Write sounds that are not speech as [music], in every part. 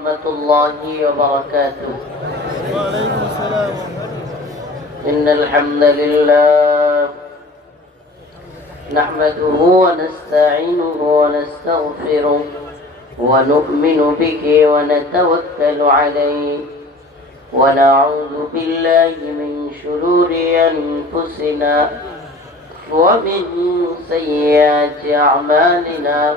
ورحمة الله وبركاته. وعليكم السلام إن الحمد لله نحمده ونستعينه ونستغفره ونؤمن به ونتوكل عليه ونعوذ بالله من شرور أنفسنا ومن سيئات أعمالنا.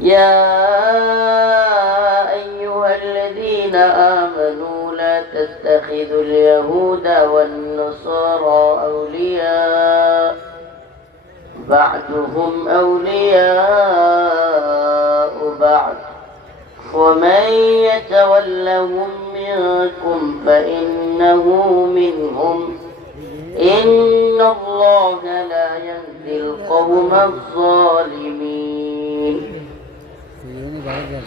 يا أيها الذين آمنوا لا تتخذوا اليهود والنصارى أولياء بعضهم أولياء بعض ومن يتولهم منكم فإنه منهم. إن الله لا يهدي القوم الظالمين.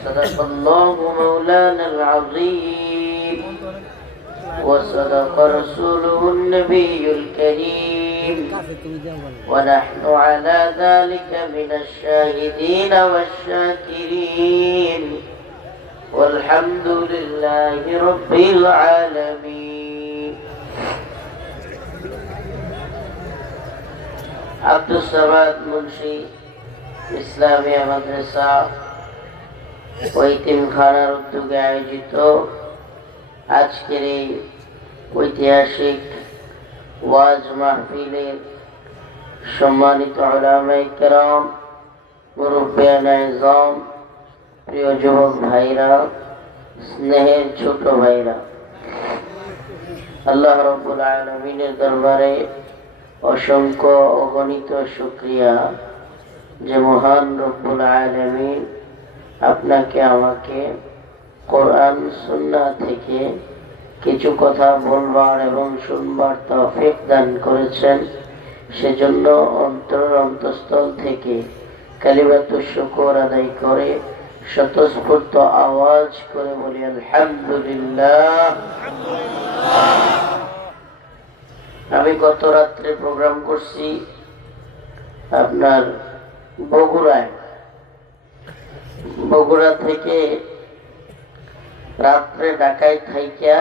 صدق الله مولانا العظيم. وصدق رسوله النبي الكريم. ونحن على ذلك من الشاهدين والشاكرين. والحمد لله رب العالمين. আব্দুল সামাদ মুন্সি, ইসলামিয়া মাদ্রাসা, ঐতিমখানার উদ্যোগে আয়োজিত আজকের এই ঐতিহাসিক ওয়াজ মাহফিলের সম্মানিত আলামাই কেরাম, মুরব্বিয়ান আজম, প্রিয় যুবক ভাইরা, স্নেহের ছোট ভাইরা। আল্লাহ রব্বুল আলমিনের দরবারে অসংখ্য অগণিত শুক্রিয়া যে মহান রব্বুল আলমিন আপনাকে, আমাকে কোরআন সুন্না থেকে কিছু কথা বলবার এবং শুনবার তৌফিক দান করেছেন। সেজন্য অন্তর অন্তঃস্থল থেকে কালিমাতু শুকর আদায় করে স্বতঃস্ফূর্ত আওয়াজ করে বলি, আলহামদুলিল্লাহ। আমি গত রাত্রে প্রোগ্রাম করছি আপনার বগুড়ায়। বগুড়া থেকে রাত্রে ঢাকায় থাইকা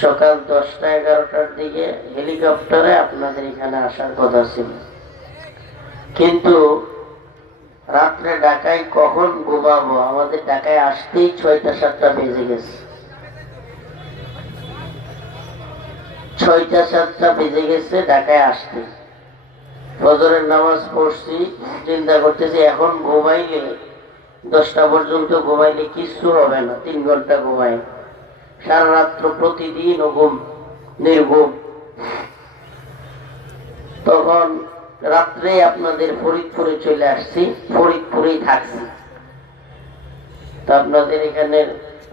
সকাল দশটা এগারোটার দিকে হেলিকপ্টারে আপনাদের এখানে আসার কথা ছিল। কিন্তু রাত্রে ঢাকায় কখন ঘুমাবো? আমাদের ঢাকায় আসতেই ছয়টা, সাতটা বেজে গেছে। ছয়টা, সাতটা বেজে গেছে, ঢাকায় আসতে। ফজরের নামাজ পড়ছি চিন্তা করতেছি, এখন ঘুমাইলে, দশটা পর্যন্ত ঘুমাইলে কিচ্ছু হবে না, তিন ঘণ্টা ঘুমাই। সারা রাত্র প্রতিদিন ঘুম, নির্ঘুম। তখন রাত্রে আপনাদের ফরিদপুরে চলে আসছি, ফরিদপুরেই থাকছি। তো আপনাদের এখানে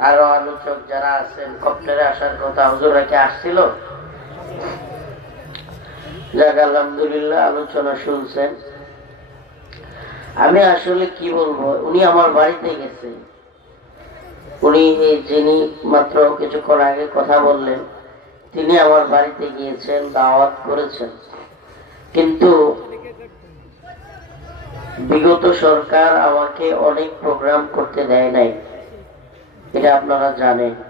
আরও আলোচক যারা আছেন, কপ্টারে আসার কথা হুজুরা আসছিল? যাক, আলহামদুলিল্লাহ, আলোচনা শুনছেন। আমি আসলে কি বলব, উনি আমার বাড়িতে গেছে। উনি যিনি মাত্র কিছুক্ষণ আগে কথা বললেন, তিনি আমার বাড়িতে গিয়েছেন, দাওয়াত করেছেন। কিন্তু বিগত সরকার আমাকে অনেক প্রোগ্রাম করতে দেয় নাই। এটা আপনারা জানেন।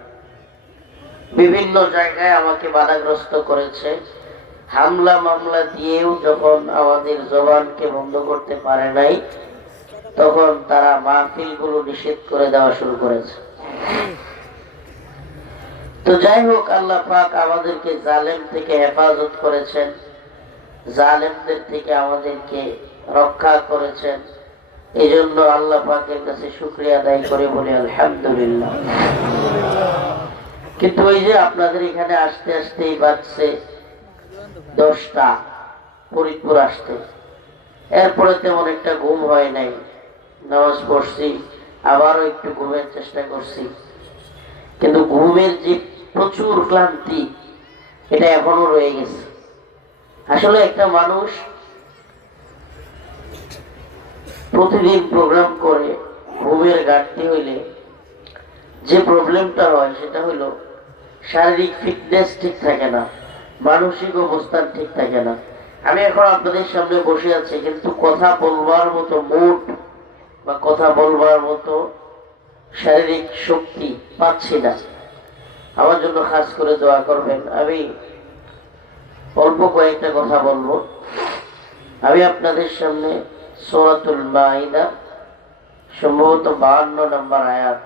বিভিন্ন জায়গায় আমাকে বাধাগ্রস্ত করেছে। হামলা মামলা দিয়েও যখন আমাদের জবানকে বন্ধ করতে পারে নাই, তখন তারা মাহফিলগুলো নিষেধ করে দেওয়া শুরু করেছে। তো যাই হোক, আল্লাহ পাক আমাদেরকে জালেম থেকে হেফাজত করেছেন। জালেমদের থেকে আমাদেরকে রক্ষা করেছেন। এই জন্য আল্লাহ পাকের কাছে শুক্রিয়া আদায় করে বলি আলহামদুলিল্লাহ। কিন্তু ওই যে আপনাদের এখানে আসতে আসতেই বাজছে দশটা, ফরিদপুর আসতে। এরপরে তেমন একটা ঘুম হয় নাই। নামাজ পড়ছি, আবারও একটু ঘুমের চেষ্টা করছি। কিন্তু ঘুমের যে প্রচুর ক্লান্তি, এটা এখনও রয়ে গেছে। আসলে একটা মানুষ প্রতিদিন প্রোগ্রাম করে, ঘুমের ঘাটতি হইলে যে প্রবলেমটা হয়, সেটা হলো শারীরিক ফিটনেস ঠিক থাকে না, মানসিক অবস্থান ঠিক থাকে না। আমি এখন আপনাদের সামনে বসে আছি, কিন্তু কথা বলবার মতো মুড বা কথা বলবার মতো শারীরিক শক্তি পাচ্ছি না। আমার জন্য খাস করে দোয়া করবেন। আমি অল্প কয়েকটা কথা বলব। আমি আপনাদের সামনে সোয়াতুল মাইনা সম্ভবত বাহান্ন নম্বর আয়াত।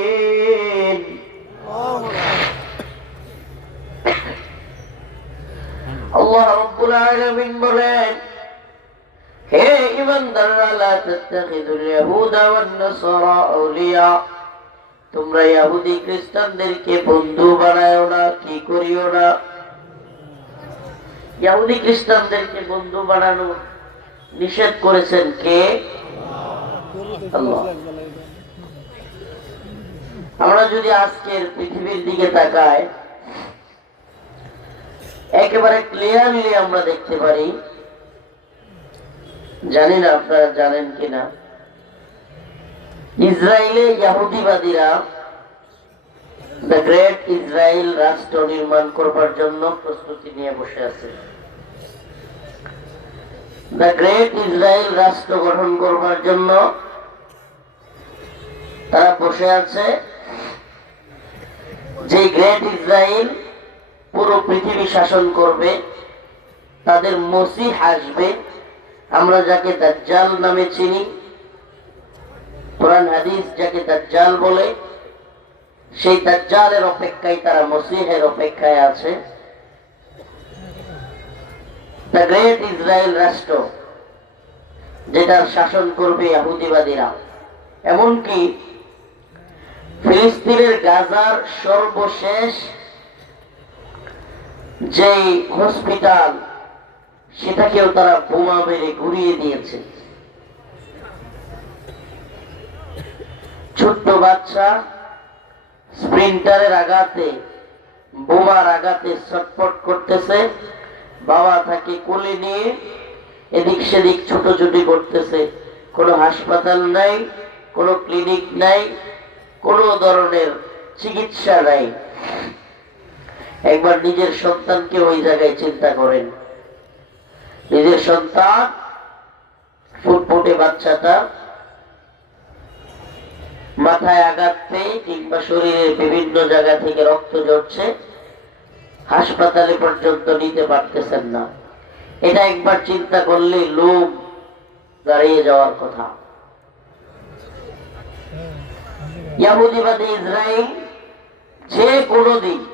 নিষেধ করেছেন কে? আমরা যদি আজকের পৃথিবীর দিকে তাকাই একেবারে ক্লিয়ারলি আমরা দেখতে পারি। জানি না আপনারা জানেন কিনা। ইসরায়েলে ইয়াহুদিবাদীরা দ্য গ্রেট ইসরায়েল রাষ্ট্র নির্মাণ করবার জন্য প্রস্তুতি নিয়ে বসে আছে। দ্য গ্রেট ইসরায়েল রাষ্ট্র গঠন করবার জন্য তারা বসে আছে। যে গ্রেট ইসরায়েল পুরো পৃথিবী শাসন করবে, তাদের মসিহ আসবে, আমরা যাকে দাজ্জাল নামে চিনি, কোরআন হাদিস যাকে দাজ্জাল বলে, সেই দাজ্জালের অপেক্ষায় তারা মসিহের অপেক্ষায় আছে। দ্য গ্রেট ইসরায়েল রাষ্ট্র, যেটা শাসন করবে ইহুদিবাদীরা এমনকি ফিলিস্তিনের গাজার সর্বশেষ যে হসপিটাল, সেটাকেও তারা বোমা মেরে ঘুরিয়ে দিয়েছে। ছোট্ট বাচ্চা স্প্রিন্টারের আঘাতে, বোমার আঘাতে ছটফট করতেছে। বাবা তাকে কোলে নিয়ে এদিক সেদিক ছোটাছুটি করতেছে। কোনো হাসপাতাল নাই, কোনো ক্লিনিক নাই, কোনো ধরনের চিকিৎসা নাই। একবার নিজের সন্তানকে ওই জায়গায় চিন্তা করেন। নিজের সন্তান, ফুটফুটে বাচ্চাটা মাথায় আঘাত পেয়ে কিংবা শরীরের বিভিন্ন জায়গা থেকে রক্ত ঝরছে, হাসপাতালে পর্যন্ত নিতে পারতেছেন না। এটা একবার চিন্তা করলে লোক দাঁড়িয়ে যাওয়ার কথা। ইসরায়েল যে কোনো দিন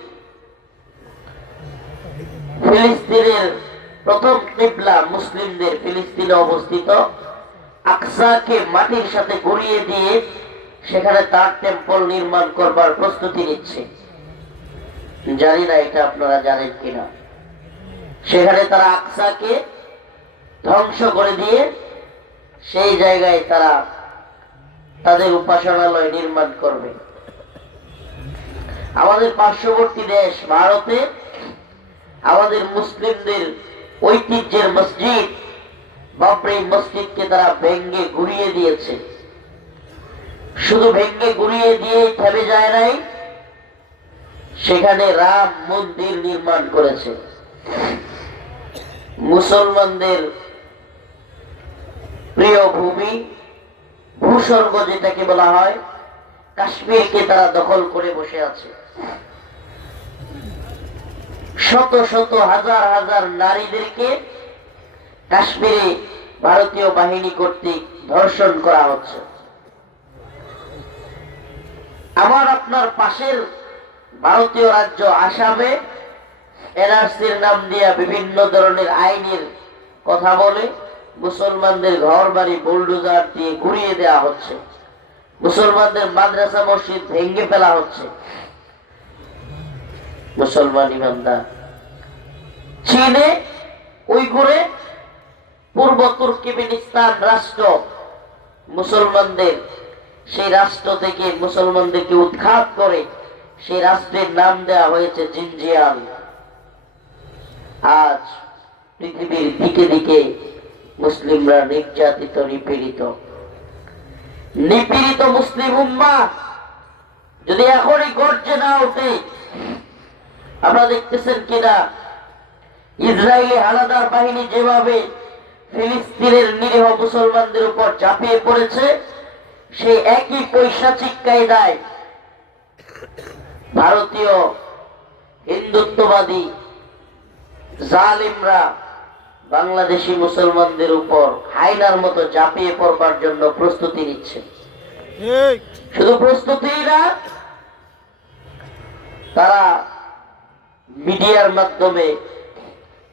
ফিলিস্তিনের প্রথম কিবলা মুসলিমদের ফিলিস্তিনে অবস্থিত। আকসাকে মাটির সাথে গড়িয়ে দিয়ে সেখানে তার টেম্পল নির্মাণ করবার প্রস্তুতি নিচ্ছে। জানি না এটা আপনারা জানেন কিনা। সেখানে তারা আকসাকে ধ্বংস করে দিয়ে সেই জায়গায় তারা তাদের উপাসনালয় নির্মাণ করবে। আমাদের পার্শ্ববর্তী দেশ ভারতে আমাদের মুসলিমদের ঐতিহ্যের মসজিদ বাবরি মসজিদকে তারা ভেঙ্গে গুড়িয়ে দিয়েছে। শুধু ভেঙ্গে গুড়িয়ে দিয়ে থেমে যায় নাই, সেখানে রাম মন্দির নির্মাণ করেছে। মুসলমানদের প্রিয় ভূমি, ভূস্বর্গ যেটাকে বলা হয়, কাশ্মীরকে তারা দখল করে বসে আছে। শত শত হাজার হাজার নারীদেরকে কাশ্মীরে ভারতীয় বাহিনী কর্তৃক ধর্ষণ করা হচ্ছে। আমার আপনার পাশের ভারতীয় রাজ্য আসামে এনআরসির নাম দিয়া বিভিন্ন ধরনের আইনের কথা বলে মুসলমানদের ঘর বাড়ি বুলডোজার দিয়ে ঘুরিয়ে দেওয়া হচ্ছে। মুসলমানদের মাদ্রাসা মসজিদ ভেঙে ফেলা হচ্ছে। মুসলমান ইমানদার। চীনে উইগুরে পূর্ব তুর্কিমিনিস্তান রাষ্ট্র মুসলমানদের, সেই রাষ্ট্র থেকে মুসলমানদেরকে উৎখাত করে সেই রাষ্ট্রের নাম দেওয়া হয়েছে জিনজিয়াং। আজ পৃথিবীর দিকে দিকে মুসলিমরা নির্যাতিত, নিপীড়িত। নিপীড়িত মুসলিম উম্মা যদি এখনই গর্জে না ওঠে আপনারা দেখতেছেন কিনা? ইসরায়েলি হানাদার বাহিনী যেভাবে ফিলিস্তিনের নিরীহ মুসলমানদের উপর ঝাঁপিয়ে পড়েছে সে একই পৈশাচিক কায়দায় ভারতীয় হিন্দুত্ববাদী জালিমরা বাংলাদেশি মুসলমানদের উপর হাইনার মতো চাপিয়ে পড়বার জন্য প্রস্তুতি নিচ্ছে। শুধু প্রস্তুতি না তারা মিডিয়ার মাধ্যমে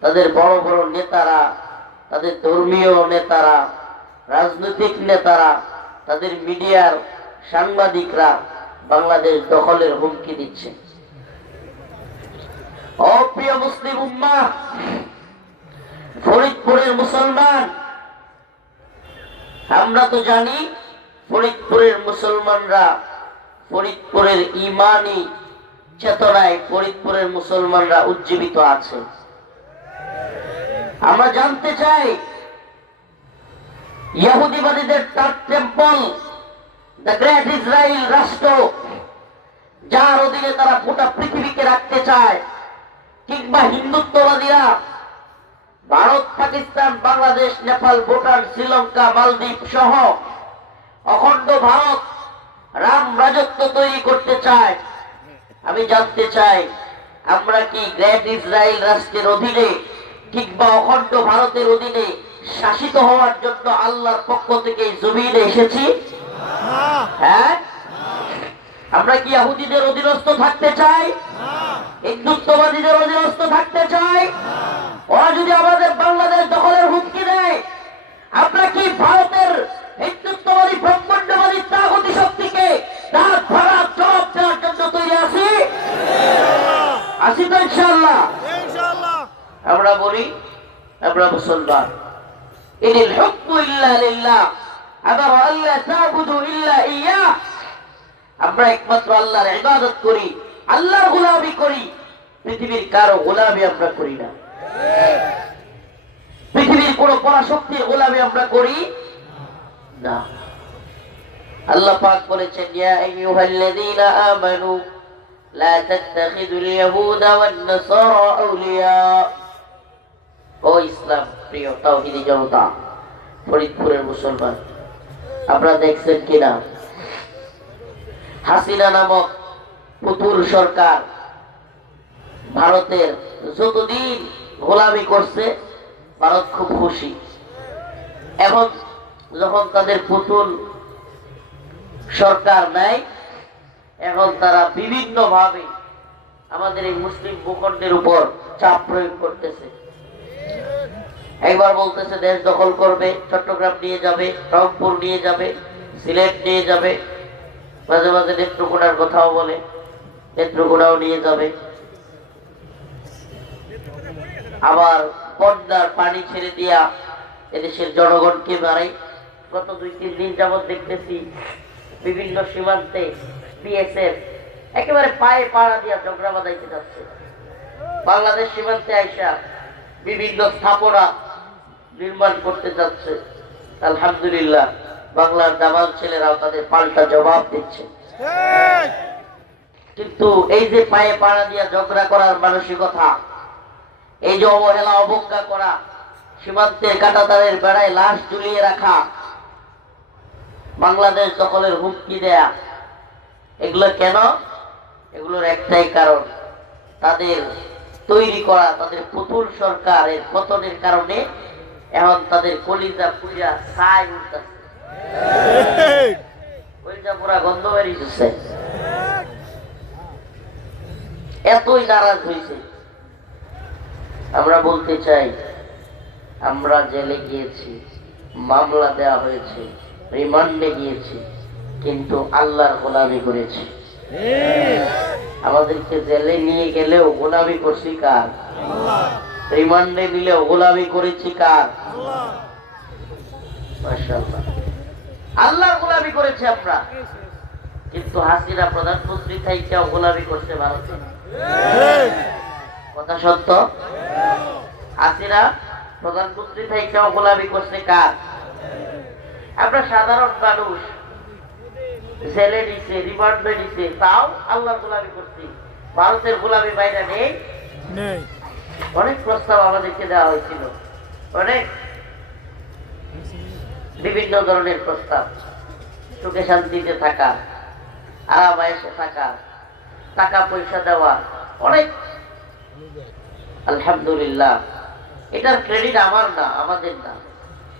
তাদের বড় বড় নেতারা, তাদের ধর্মীয় নেতারা, রাজনৈতিক নেতারা, তাদের মিডিয়ার সাংবাদিকরা বাংলাদেশ দখলের হুমকি দিচ্ছে। অপ্রিয় মুসলিম উম্মা ফরিদপুরের মুসলমান, আমরা তো জানি ফরিদপুরের মুসলমানরা ফরিদপুরের ইমানি চেতনায় ফরিদপুরের মুসলমানরা উজ্জীবিত আছে। আমরা জানতে চাই ইহুদিবাদীদের তার টেম্পল দ্য গ্রেট ইসরায়েল রাষ্ট্র, যার অধীনে তারা গোটা পৃথিবীকে রাখতে চায়, কিংবা হিন্দুত্ববাদীরা ভারত, পাকিস্তান, বাংলাদেশ, নেপাল, ভুটান, শ্রীলঙ্কা, মালদ্বীপ সহ অখণ্ড ভারত রাম রাজত্ব তৈরি করতে চায়। আমি জানতে চাই, আমরা কি গ্রেট ইসরায়েল রাষ্ট্রের অধীনে কিংবা অখণ্ড ভারতের অধীনে শাসিত হওয়ার জন্য আল্লাহর পক্ষ থেকে জমিনে এসেছি? হ্যাঁ? আমরা কি ইহুদিদের অধীনস্থ থাকতে চাই? হিন্দুত্ববাদীদের অধীনস্থ থাকতে চাই? ওরা যদি আমাদের বাংলাদেশ দখলের হুমকি দেয়, আমরা কি ভারতের হিন্দুত্ববাদী, ব্রহ্মাণ্ডবাদী তাগতি শক্তিকে তার ভাড়া জবাব তৈরি আছি আছি তো ইনশাল্লাহ আমরা বলি আমরা মুসলমান। ইনিল হুকমু ইল্লা লিল্লাহ। আমার আল্লাহ তা'বুদু ইল্লা ইয়া। আমরা একমাত্র আল্লাহর ইবাদত করি আল্লাহর গোলামি করি। পৃথিবীর কারও গোলামি আমরা করি না। পৃথিবীর কোন পরাশক্তির গোলামি আমরা করি না। আল্লাহ পাক বলেছেন, ইয়া আইয়ুহাল্লাযীনা আমানু, লা তাত্তাখিযুল ইয়াহুদা ওয়ান নাসারা আউলিয়া। ও ইসলাম, প্রিয় তাওহীদি জনতা, ফরিদপুরের মুসলমান, আপনারা দেখছেন কিনা? হাসিনা নামক পুতুল সরকার ভারতের যতদিন গোলামি করছে, ভারত খুব খুশি। এখন যখন তাদের পুতুল সরকার নেয়, এখন তারা বিভিন্ন ভাবে আমাদের এই মুসলিম ভূখণ্ডের উপর চাপ প্রয়োগ করতেছে। একবার বলতেছে, দেশ দখল করবে, চট্টগ্রাম নিয়ে যাবে, রংপুর নিয়ে যাবে, সিলেট নিয়ে যাবে, মাঝে মাঝে নেত্রকোনার কথাও বলে, নেত্রকোনাও নিয়ে যাবে। আবার বন্যার পানি ছেড়ে দিয়া এদেশের জনগণকে মারে। গত দুই তিন দিন যাবৎ দেখতেছি বিভিন্ন সীমান্তে বিএসএফ একেবারে পায়ে পাড়া দিয়া ঝগড়া বাঁধাইতে যাচ্ছে। বাংলাদেশ সীমান্তে আইসা বিভিন্ন স্থাপনা নির্মাণ করতে যাচ্ছে। আলহামদুলিল্লাহ বাংলার দামাল ছেলেরাও তাদের পাল্টা জবাব দিচ্ছে। কিন্তু এই যে পায়ে পাড়া দিয়া ঝগড়া করার মানসিকতা এই যে অবহেলা অবজ্ঞা করা সীমান্তের কাটাতারের বেড়ায় লাশ ঝুলিয়ে রাখা বাংলাদেশ দখলের হুমকি দেয়া। এগুলো কেন? এগুলোর একটাই কারণ, তাদের তৈরি করা, তাদের পুতুল সরকারের পতনের কারণে এখন তাদের কলিজা পুজা ছাই উঠতেছে। ওইটা পুরা গন্ধ বেরিয়েছে এতই নারাজ হয়েছে। আমরা বলতে চাই, আমরা জেলে গিয়েছি, মামলা দেওয়া হয়েছে। রিমান্ডে গিয়েছি কিন্তু আল্লাহর গোলামি করেছি। আমাদেরকে জেলে নিয়ে গেলেও গোলামি করছি কার? রিমান্ডে নিলেও গোলামি করেছি কার? আল্লাহর গোলামি করেছে আমরা। কিন্তু হাসিনা প্রধানমন্ত্রী থাইকেও গোলামি করছে ভারতে। কথা সত্য? হাসিনা প্রধানমন্ত্রী থাইকেও গোলামি করছে কার? আমরা সাধারণ মানুষ। জেলে নিছে রিমান্ডে নিছে তাও আল্লাহর গোলামি করছি। ভারতের গোলামি বাইরে নেই। অনেক প্রস্তাব আমাদেরকে দেওয়া হয়েছিল। অনেক। বিভিন্ন ধরনের প্রস্তাব। সুখে শান্তিতে থাকা আরাম আয়েসে থাকা টাকা পয়সা দেওয়া অনেক। আলহামদুলিল্লাহ। এটার ক্রেডিট আমার না আমাদের না।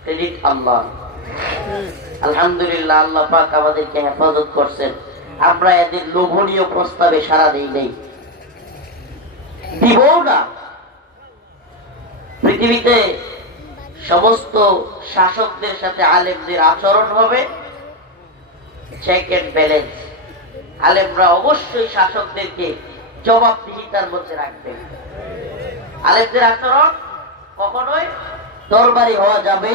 ক্রেডিট আল্লাহ। আলহামদুলিল্লাহ, আল্লাহ পাক আমাদেরকে হেফাজত করছেন। আমরা এদের লোভনীয় প্রস্তাবে সারা দেই নেই। দিব না। পৃথিবীতে সমস্ত শাসকদের সাথে আলেমদের আচরণ হবে। চেক এন্ড ব্যালেন্স আলেমরা অবশ্যই শাসকদেরকে জবাবদিহিতার মধ্যে রাখবে। আলেমদের আচরণ কখনোই দরবারি হওয়া যাবে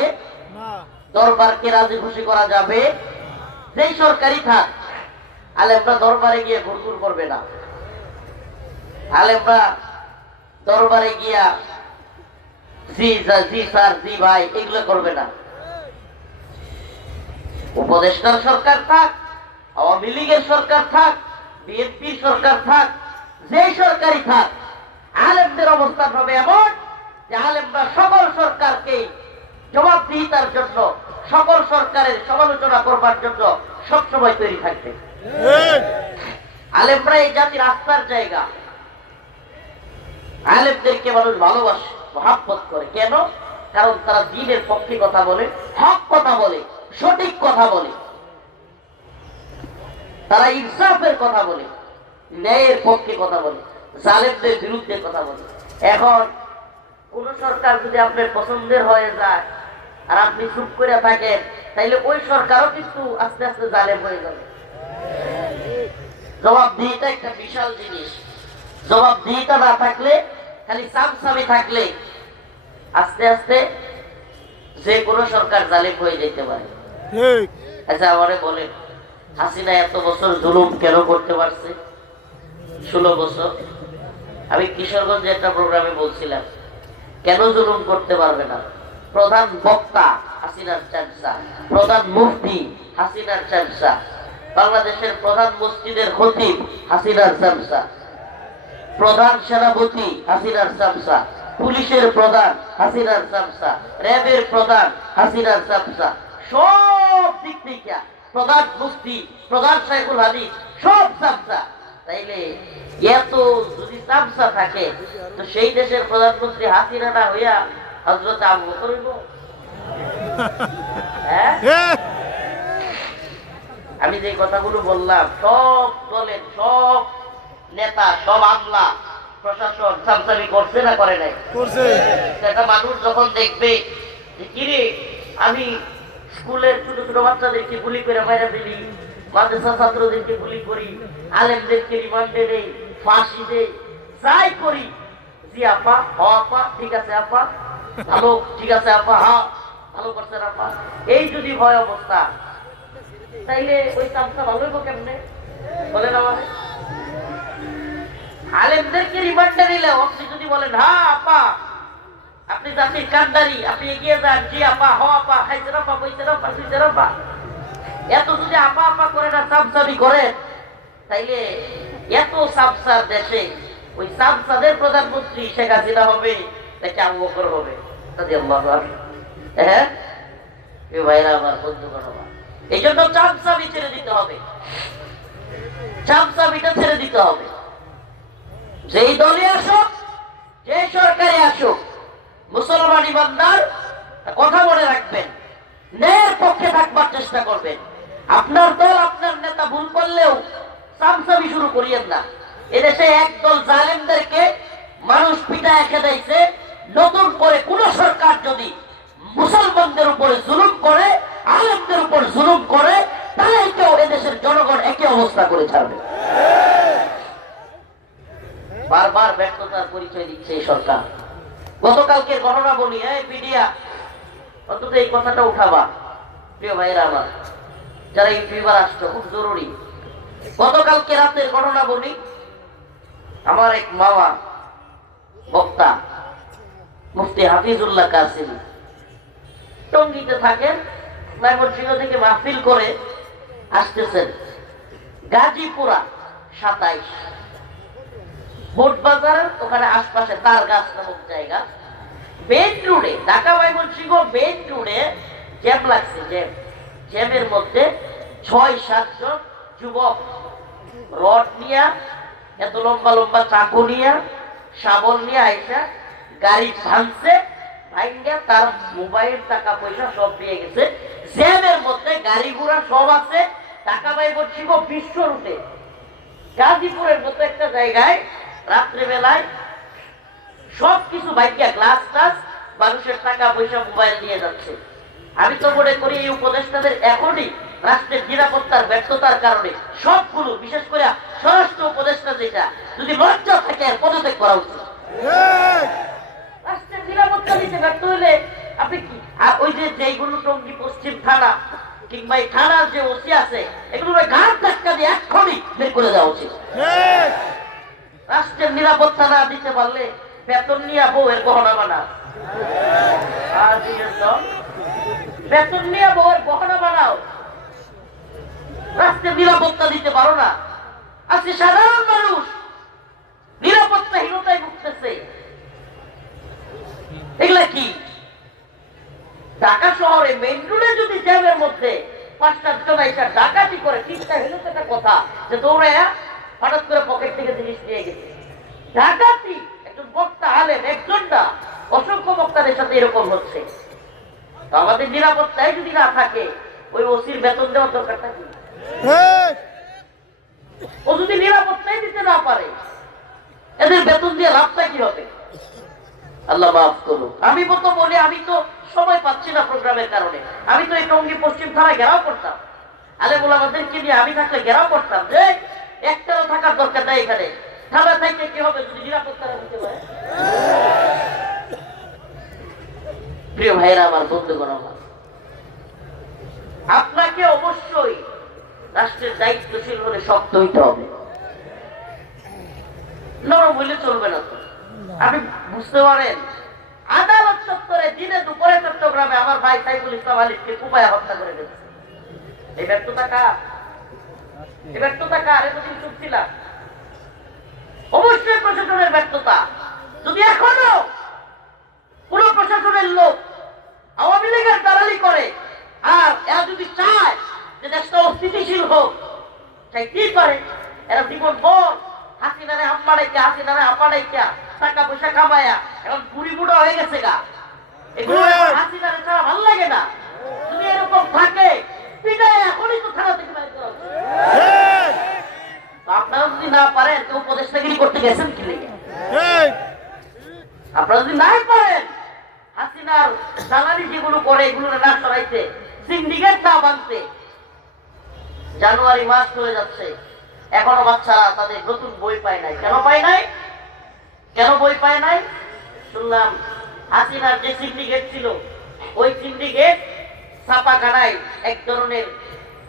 না। দরবারকে রাজি খুশি করা যাবে? যেই সরকারি থাক, আলেমরা দরবারে গিয়ে ঘুরঘুর করবে না। আলেমরা দরবারে গিয়া জি জি স্যার, জি ভাই, এগুলো করবে না। উপদেষ্টার সরকার থাক, আওয়ামী লীগের সরকার থাক, বিএনপির সরকার থাক যেই সরকারি থাক, আলেমদের অবস্থান হবে এমন যে আলেমরা সকল সরকারকে জবাবদিহিতার জন্য, সকল সরকারের সমালোচনা করবার জন্য সবসময় তৈরি থাকবে। আলেমরা এই জাতির আস্থার জায়গা। আলেমদেরকে মানুষ ভালোবাসে, মহাব্বত করে। কেন? কারণ তারা দিনের পক্ষে কথা বলে, হক কথা বলে, সঠিক কথা বলে। তারা ইনসাফের কথা বলে, ন্যায়ের পক্ষে কথা বলে, জালেমদের বিরুদ্ধে কথা বলে। এখন কোন সরকার যদি আপনার পছন্দের হয়ে যায় আর আপনি চুপ করে থাকেন তাইলে ওই সরকারও কিন্তু আস্তে আস্তে জালেম হয়ে যাবে। জবাবদিহিতা একটা বিশাল জিনিস। জবাবদিহিতা না থাকলে খালি সামসামি থাকলে আস্তে আস্তে যে কোনো সরকার জালিম হয়ে যেতে পারে। আচ্ছা আমারে বলেন হাসিনা এত বছর জুলুম কেন করতে পারছে? ষোলো বছর। আমি কিশোরগঞ্জে একটা প্রোগ্রামে বলছিলাম কেন জুলুম করতে পারবে না? প্রধান বক্তা হাসিনার চামচা প্রধান মুফতি হাসিনার চামচা বাংলাদেশের প্রধান মসজিদের খতিব হাসিনার চামচা প্রধান সেনাপতি হাসিনার চামচা পুলিশের প্রধান হাসিনার চামচা র্যাবের প্রধান হাসিনার চামচা সব দিক থেকে প্রধান মুফতি, প্রধান সাইকুল হাদিস, সব চামচা তাইলে এত যদি চামচা থাকে, তো সেই দেশের প্রধানমন্ত্রী হাসিনা না হইয়া হজরত আবু বকর হইব? [laughs] হ্যাঁ? আমি যে কথাগুলো বললাম সব দলের সব নেতা সব আমলা প্রশাসন সামসামি করছে না করে নাই? করছে। একটা মানুষ যখন দেখবে যে কিরে আমি স্কুলের ছোট ছোট বাচ্চাদেরকে গুলি করে মাইরা দিলি মাদ্রাসা ছাত্রদেরকে গুলি করি আলেমদেরকে রিমান্ডে নেই ফাঁসি দেই যাই করি। জি আপা হ আপা ঠিক আছে আপা। ভালো, ঠিক আছে আপা হ্যাঁ ভালো করছেন আপা এই যদি ভয় অবস্থা, তাইলে ওই চামচা ভালো হইব কেমনে? বলেন আলেমদেরকে রিমান্ডে নিলে আপনি যদি বলেন হ্যাঁ আপা আপনি জাতির কান্দারি আপনি এগিয়ে যান, জি আপা হ আপা খাইছে আপা বইছে আপা শুইছে আপা এত যদি আপা আপা করে না সামসামি করেন তাইলে এত সামসার দেশে ওই সামসাদের প্রধানমন্ত্রী শেখ হাসিনা হবে, নাকি আবু বকর হবে? হ্যাঁ? ভাইরা চামচামি যেই দলে আসুক যে সরকারে আসুক, মুসলমান ইমানদার, কথা মনে রাখবেন। ন্যায়ের পক্ষে থাকবার চেষ্টা করবেন। আপনার দল, আপনার নেতা ভুল করলেও সামসামি শুরু করিয়েন না। এদেশে একদল জালেমদেরকে মানুষ পিটায় খেদাইছে নতুন করে কোন সরকার যদি মুসলমানদের উপরে জুলুম করে, আলেমদের উপর জুলুম করে, তাহলে কেউ এদেশের জনগণ একই অবস্থা করে ছাড়বে। বারবার ব্যর্থতার পরিচয় দিচ্ছে এই সরকার। গতকালকে ঘটনা বলি এই মিডিয়া, অন্তত এই কথাটা উঠাবা, প্রিয় ভাইরা আমার। যারা ইউটিউবার আসছো খুব জরুরি। গতকালকে রাতের ঘটনা বলি, আমার এক মামা বক্তা মুফতি হাফিজুল্লাহ কাসিম। টঙ্গিতে থাকেন ময়মনসিংহ থেকে মাহফিল করে আসতেছেন। গাজীপুরা সাতাইশ। বোট বাজার ওখানে আশপাশে তার গাছ নামক জায়গা। মেন রোডে ঢাকা ময়মনসিংহ মেন রোডে জ্যাম লাগছে জ্যাম জ্যামের মধ্যে ছয় সাতজন যুবক রড নিয়া, এত লম্বা লম্বা চাকু নিয়া, শাবল নিয়ে আইসা গাড়ি ভাঙছে ভাঙ্গা তার মোবাইল, টাকা পয়সা সব নিয়ে গেছে। জ্যামের মধ্যে গাড়ি ঘোড়া সব আছে ঢাকা ময়মনসিংহ বিশ্ব রুটে। গাজীপুরের মতো একটা জায়গায় রাত্রে বেলায় সব কিছু বাইকিয়া গ্লাস টাস, মানুষের টাকা পয়সা মোবাইল নিয়ে যাচ্ছে। আমি তো মনে করি এই উপদেষ্টাদের এখনই রাষ্ট্রের নিরাপত্তার ব্যর্থতার কারণে সবগুলো, বিশেষ করে স্বরাষ্ট্র উপদেষ্টা যেটা, যদি লজ্জা থাকে আর পদত্যাগ করা উচিত। রাষ্ট্রের নিরাপত্তা দিতে ব্যর্থ হলে আপনি কি? আর ওই যে যেগুলো টঙ্গী পশ্চিম থানা কিংবা এই থানার যে ওসি আছে এগুলো ঘাট ধাক্কা দিয়ে এক্ষুনি বের করে দেওয়া উচিত। রাষ্ট্রের নিরাপত্তা না দিতে পারলে বেতন নিয়ে বউয়ের গহনা বানা। আর বেতন নিয়ে বউয়ের গহনা বানাও। রাষ্ট্রের নিরাপত্তা দিতে পারো না। আজকে সাধারণ মানুষ নিরাপত্তাহীনতায় ভুগতেছে। এগুলা কি? ঢাকা শহরে মেইন রোডে যদি জ্যামের মধ্যে পাঁচটা জন এসে ডাকাতি করে চিন্তা হলো তো একটা কথা যে দৌড়াইয়া হঠাৎ করে পকেট থেকে জিনিস নিয়ে গেছে। ডাকাতি একজন বক্তা আলেন একজন না অসংখ্য বক্তাদের সাথে এরকম হচ্ছে। তো আমাদের নিরাপত্তায় যদি না থাকে ওই ওসির বেতন দেওয়ার দরকার থাকে ও যদি নিরাপত্তাই দিতে না পারে এদের বেতন দিয়ে লাভটা কি হবে? আল্লাহ মাফ করুন আমি তো বলি, আমি তো সময় পাচ্ছি না প্রোগ্রামের কারণে। আমি তো এই টঙ্গী পশ্চিম থানা ঘেরাও করতাম। আলে আমাদেরকে নিয়ে আমি থাকলে ঘেরাও করতাম যে, একটারও থাকার দরকার নাই এখানে। থানা থাকলে কি হবে যদি নিরাপত্তা দিতে পারে? প্রিয় ভাইরা আমার বন্ধুগণ, আমার। আপনাকে অবশ্যই রাষ্ট্রের দায়িত্বশীল হলে শক্ত হইতে হবে। নরম হইলে চলবে না তো। আপনি বুঝতে পারেন, আদালত চত্বরে দিনে দুপুরে চট্টগ্রামে আমার ভাই সাইফুল ইসলাম আলীকে কুপায় হত্যা করে দিয়েছে এই ব্যর্থতা কার? এই ব্যর্থতা কার? এতদিন চুপ ছিলাম। অবশ্যই প্রশাসনের ব্যর্থতা। যদি এখনও কোন প্রশাসনের লোক আওয়ামী লীগের দালালি করে, আর এরা যদি চায় যে দেশটা অস্থিতিশীল হোক, তাই কি করে? এরা জীবন ভর হাসিনারে আম্মাড়াইকা হাসিনারে আপাড়াইকা টাকা পয়সা কামায়া এখন বুড়ি বুড়ো হয়ে গেছে গা। হাসিনারে ছাড়া ভালো লাগে না। যদি এরকম থাকে পিটায় এখনই তো থানা থেকে বাইর করা। তো আপনারা যদি না পারেন তো উপদেষ্টাগিরি করতে গেছেন কি ঠিক আপনারা যদি নাই পারেন হাসিনার দালালি যেগুলো করে এগুলো না সরাইতে সিন্ডিকেট না বানতে জানুয়ারি মাস চলে যাচ্ছে। এখনও বাচ্চারা তাদের নতুন বই পায় নাই। কেন পায় নাই? কেন বই পায় নাই? শুনলাম হাসিনার যে সিন্ডিকেট ছিল ওই সিন্ডিকেট ছাপাখানায় এক ধরনের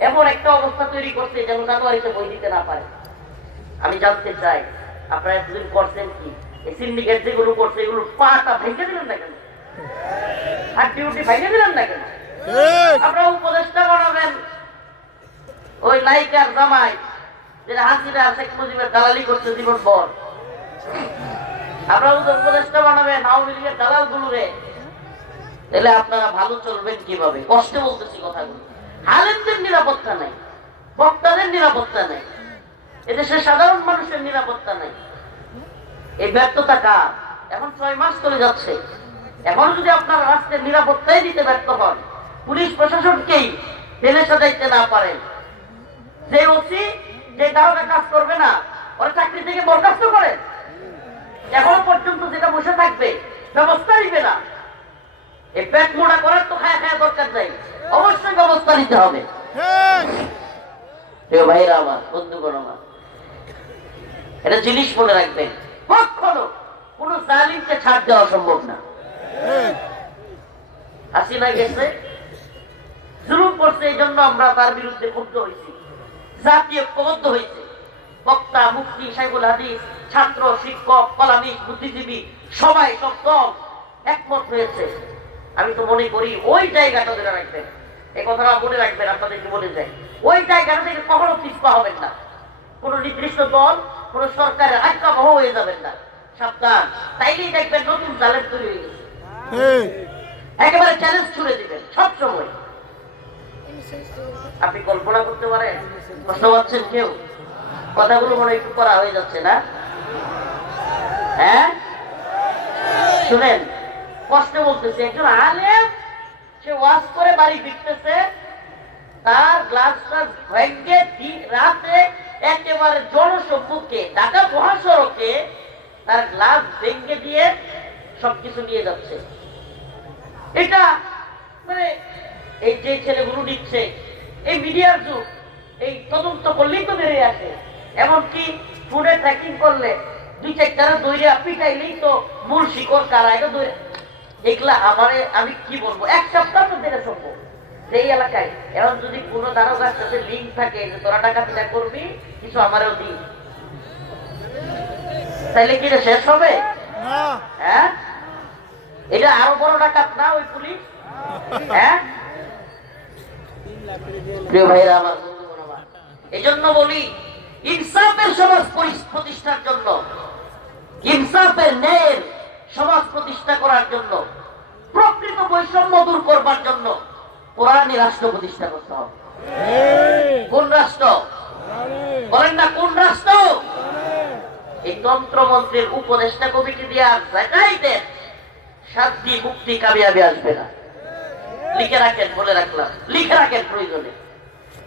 এমন একটা অবস্থা তৈরি করছে যেন জানুয়ারিতে বই দিতে না পারে। আমি জানতে চাই আপনারা এতদিন করছেন কি? এই সিন্ডিকেট যেগুলো করছে এগুলো পাটা ভেঙে দিলেন না কেন? আর ডিউটি ভেঙে দিলেন না কেন? আপনারা উপদেষ্টা বানাবেন। ওই নায়িকার জামাই সাধারণ মানুষের নিরাপত্তা নাই। এই ব্যর্থতা কার? এখন ছয় মাস চলে যাচ্ছে। এখন যদি আপনার রাষ্ট্রের নিরাপত্তাই দিতে ব্যর্থ হন, পুলিশ প্রশাসনকেই ঢেলে সাজাইতে না পারেন। যে ওসি যে দারোগা কাজ করবে না ওরা চাকরি থেকে বরখাস্ত করেন এখনও পর্যন্ত যেটা বসে থাকবে ব্যবস্থা নিবে না। এই পেট মোড়া করার তো খায়া খায়া দরকার নেই। অবশ্যই ব্যবস্থা নিতে হবে। প্রিয় ভাইরা আমার বন্ধুগণ আমার এটা জিনিস মনে রাখবেন কখনো কোন জালিমকে ছাড় দেওয়া সম্ভব না। হাসিনা গেছে জুলুম করছে এই জন্য আমরা তার বিরুদ্ধে ক্ষুব্ধ হয়েছি। জাতীয় ঐক্যবদ্ধ হয়েছে। বক্তা মুক্তি সাইবুল হাদিস ছাত্র শিক্ষক কলামিক বুদ্ধিজীবী সবাই সব দল একমত হয়েছে। আমি তো মনে করি ওই জায়গাটা ধরে রাখবেন। এই কথাটা মনে রাখবেন আপনাদেরকে বলে যাই ওই জায়গাটা থেকে কখনো পিছপা হবেন না। কোন নির্দিষ্ট দল কোন সরকারের আজ্ঞাবহ হয়ে যাবেন না। সাবধান। তাইলেই দেখবেন নতুন জালেম তৈরি হয়ে গেছে। একেবারে চ্যালেঞ্জ ছুড়ে দিবেন সব সময় আপনি কল্পনা করতে পারেন? কষ্ট পাচ্ছেন কেউ? কথাগুলো মনে একটু করা হয়ে যাচ্ছে না? হ্যাঁ? শুনেন কষ্ট বলতেছে, একজন আলেম, সে ওয়াজ করে বাড়ি ফিরতেছে, তার গ্লাস গ্লাস ভেঙ্গে রাতে একেবারে জনসম্মুখে, ঢাকা মহাসড়কে তার গ্লাস ভেঙ্গে দিয়ে সবকিছু নিয়ে যাচ্ছে। এটা মানে এই যে ছেলেগুলো নিচ্ছে, এই মিডিয়ার যুগ এই তদন্ত করলেই তো বেড়ে আসে। এমনকি ফোনে ট্র্যাকিং করলে দুই চারটারা দৈরে পিটাইলেই তো মূল শিকড় কারা এটা দৈরে এগুলা আমারে আমি কি বলব? এক সপ্তাহ তো দেখে সম্ভব এই এলাকায় এখন যদি কোনো দারোগার সাথে লিঙ্ক থাকে যে তোরা টাকা পিটা করবি কিছু আমারও দিই তাহলে কি শেষ হবে? হ্যাঁ? এটা আরও বড় ডাকাত না ওই পুলিশ? হ্যাঁ? প্রিয় ভাইরা আমার বন্ধুগণ আমার এই জন্য বলি ইনসাফের সমাজ প্রতিষ্ঠার জন্য ইনসাফের ন্যায়ের সমাজ প্রতিষ্ঠা করার জন্য প্রকৃত বৈষম্য দূর করবার জন্য কোরআনী রাষ্ট্র প্রতিষ্ঠা করতে হবে। কোন রাষ্ট্র? বলেন না কোন রাষ্ট্র? এই তন্ত্রমন্ত্রের উপদেষ্টা কমিটি দিয়ে আর শান্তি মুক্তি কামিয়াবি আসবে না। লিখে রাখেন বলে রাখলাম। লিখে রাখেন প্রয়োজনে।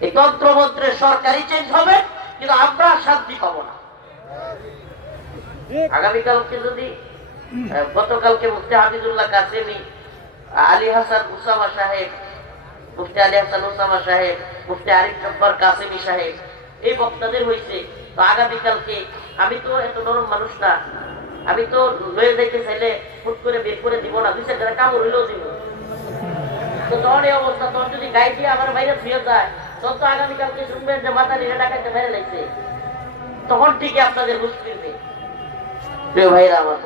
এই তন্ত্রমন্ত্রের সরকারি চেঞ্জ হবে, কিন্তু আমরা শান্তি পাবো না। আগামীকালকে যদি গতকালকে মুফতি হামিদুল্লাহ কাসেমি, আলী হাসান উসামা সাহেব আলী হাসান উসামা সাহেব আরিফ কাসেমি সাহেব, এই বক্তাদের হয়েছে তো আগামীকালকে আমি তো এত নরম মানুষ না, আমি তো লয়ে যাইতে চাইলে ফুট করে বের করে দিব না, দুই চারটা কামড় হইলেও দিব। তো তখন এই অবস্থা, তখন যদি গাই দিয়ে আমার বাইরে ফিরে যায় যত আগামীকালকে শুনবেন যে মাথা নিয়ে ডাকাতে মেরে লাগছে তখন ঠিকই আপনাদের মুশকিল প্রিয় ভাইরা আমার।